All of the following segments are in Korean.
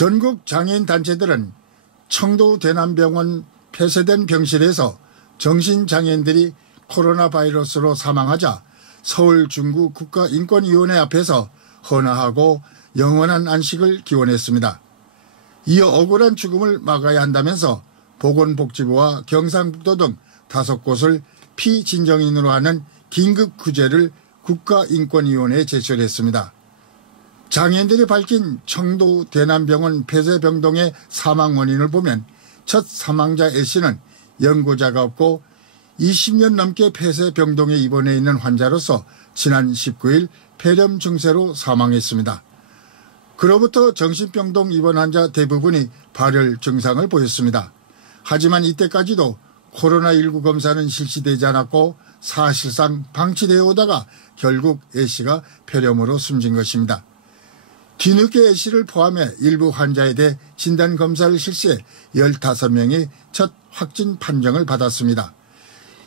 전국 장애인 단체들은 청도 대남병원 폐쇄된 병실에서 정신장애인들이 코로나 바이러스로 사망하자 서울 중구 국가인권위원회 앞에서 헌화하고 영원한 안식을 기원했습니다. 이어 억울한 죽음을 막아야 한다면서 보건복지부와 경상북도 등 5곳을 피진정인으로 하는 긴급구제를 국가인권위원회에 제시를 했습니다. 장애인들이 밝힌 청도 대남병원 폐쇄병동의 사망 원인을 보면 첫 사망자 A씨는 연고자가 없고 20년 넘게 폐쇄병동에 입원해 있는 환자로서 지난 19일 폐렴 증세로 사망했습니다. 그로부터 정신병동 입원 환자 대부분이 발열 증상을 보였습니다. 하지만 이때까지도 코로나19 검사는 실시되지 않았고 사실상 방치되어 오다가 결국 A씨가 폐렴으로 숨진 것입니다. 뒤늦게 A씨를 포함해 일부 환자에 대해 진단검사를 실시해 15명이 첫 확진 판정을 받았습니다.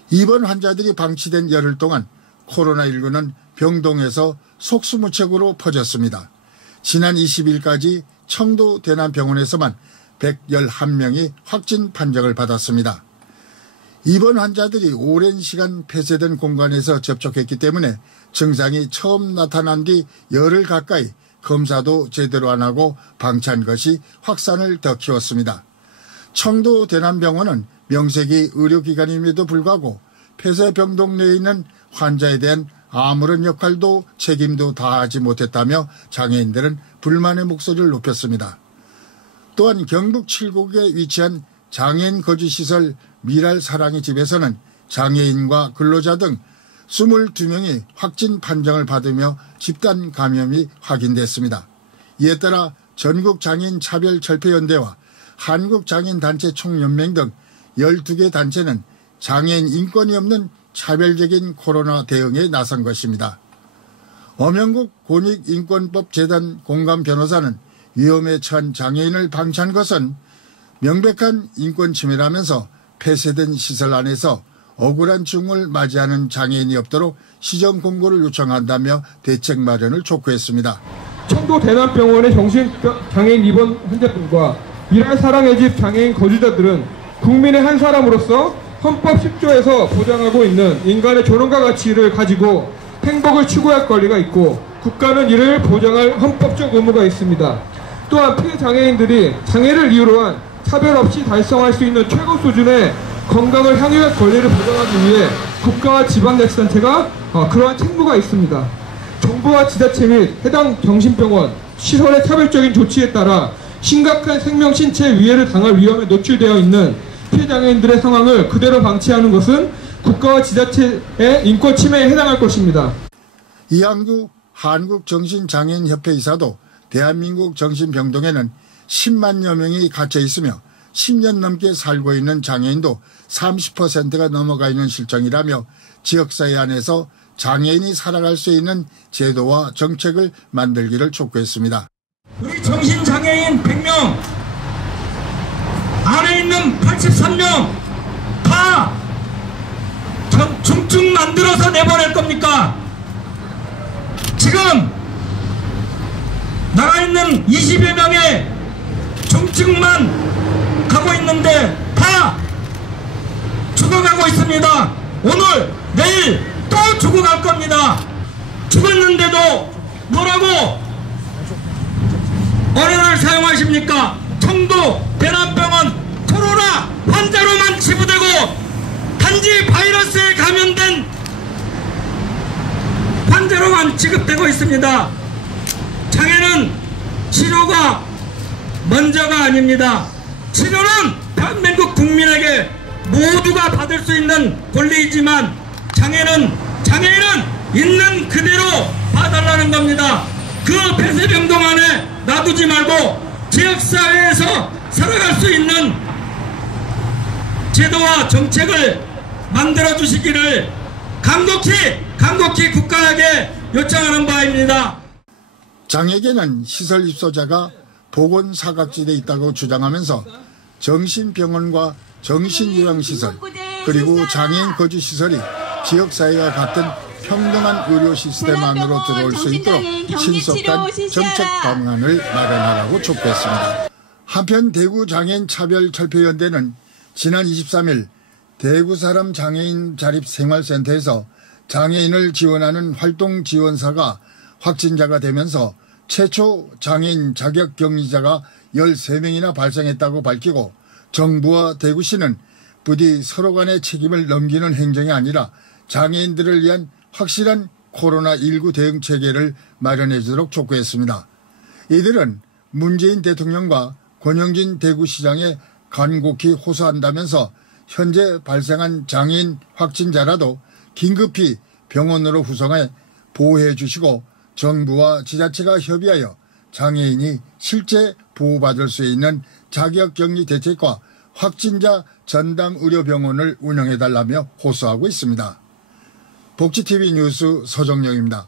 입원 환자들이 방치된 열흘 동안 코로나19는 병동에서 속수무책으로 퍼졌습니다. 지난 20일까지 청도 대남병원에서만 111명이 확진 판정을 받았습니다. 입원 환자들이 오랜 시간 폐쇄된 공간에서 접촉했기 때문에 증상이 처음 나타난 뒤 열흘 가까이 검사도 제대로 안 하고 방치한 것이 확산을 더 키웠습니다. 청도 대남병원은 명색이 의료기관임에도 불구하고 폐쇄병동 내에 있는 환자에 대한 아무런 역할도 책임도 다하지 못했다며 장애인들은 불만의 목소리를 높였습니다. 또한 경북 칠곡에 위치한 장애인 거주시설 미랄 사랑의 집에서는 장애인과 근로자 등 22명이 확진 판정을 받으며 집단 감염이 확인됐습니다. 이에 따라 전국장애인 차별철폐연대와 한국장애인단체 총연맹 등 12개 단체는 장애인 인권이 없는 차별적인 코로나 대응에 나선 것입니다. 엄영국 권익인권법재단 공감 변호사는 위험에 처한 장애인을 방치한 것은 명백한 인권 침해라면서 폐쇄된 시설 안에서 억울한 죽음을 맞이하는 장애인이 없도록 시정 공고를 요청한다며 대책 마련을 촉구했습니다. 청도 대남병원의 정신장애인 입원 환자들과 미랄 사랑의 집 장애인 거주자들은 국민의 한 사람으로서 헌법 10조에서 보장하고 있는 인간의 존엄과 가치를 가지고 행복을 추구할 권리가 있고 국가는 이를 보장할 헌법적 의무가 있습니다. 또한 피해장애인들이 장애를 이유로 한 차별 없이 달성할 수 있는 최고 수준의 건강을 향유할 권리를 보장하기 위해 국가와 지방자치단체가 그러한 책무가 있습니다. 정부와 지자체 및 해당 정신병원, 시설의 차별적인 조치에 따라 심각한 생명 신체 위해를 당할 위험에 노출되어 있는 피해장애인들의 상황을 그대로 방치하는 것은 국가와 지자체의 인권 침해에 해당할 것입니다. 이항구 한국정신장애인협회 이사도 대한민국 정신병동에는 10만여 명이 갇혀 있으며 10년 넘게 살고 있는 장애인도 30%가 넘어가 있는 실정이라며 지역사회 안에서 장애인이 살아갈 수 있는 제도와 정책을 만들기를 촉구했습니다. 우리 정신장애인 100명 안에 있는 83명 다 중증 만들어서 내보낼 겁니까? 지금 나가 있는 20여 명의 중증만 가고 있는데 다 죽어가고 있습니다. 오늘 내일 또 죽어갈 겁니다. 죽었는데도 뭐라고 언어를 사용하십니까? 청도 대남병원 코로나 환자로만 치부되고 단지 바이러스에 감염된 환자로만 취급되고 있습니다. 장애는 치료가 먼저가 아닙니다. 치료는 대한민국 국민에게 모두가 받을 수 있는 권리이지만 장애인은 있는 그대로 봐달라는 겁니다. 그 폐쇄병동 안에 놔두지 말고 지역사회에서 살아갈 수 있는 제도와 정책을 만들어 주시기를 간곡히 국가에게 요청하는 바입니다. 장애계는 시설 입소자가 보건사각지대에 있다고 주장하면서 정신병원과 정신요양시설 그리고 장애인 거주시설이 지역사회와 같은 평등한 의료 시스템 안으로 들어올 수 있도록 신속한 정책 방안을 마련하라고 촉구했습니다. 한편 대구장애인차별철폐연대는 지난 23일 대구사람 장애인 자립생활센터에서 장애인을 지원하는 활동지원사가 확진자가 되면서 최초 장애인 자격격리자가 13명이나 발생했다고 밝히고 정부와 대구시는 부디 서로 간의 책임을 넘기는 행정이 아니라 장애인들을 위한 확실한 코로나19 대응 체계를 마련해 주도록 촉구했습니다. 이들은 문재인 대통령과 권영진 대구시장에 간곡히 호소한다면서 현재 발생한 장애인 확진자라도 긴급히 병원으로 후송해 보호해 주시고 정부와 지자체가 협의하여 장애인이 실제 보호받을 수 있는 자격격리 대책과 확진자 전담 의료병원을 운영해달라며 호소하고 있습니다. 복지TV 뉴스 서정영입니다.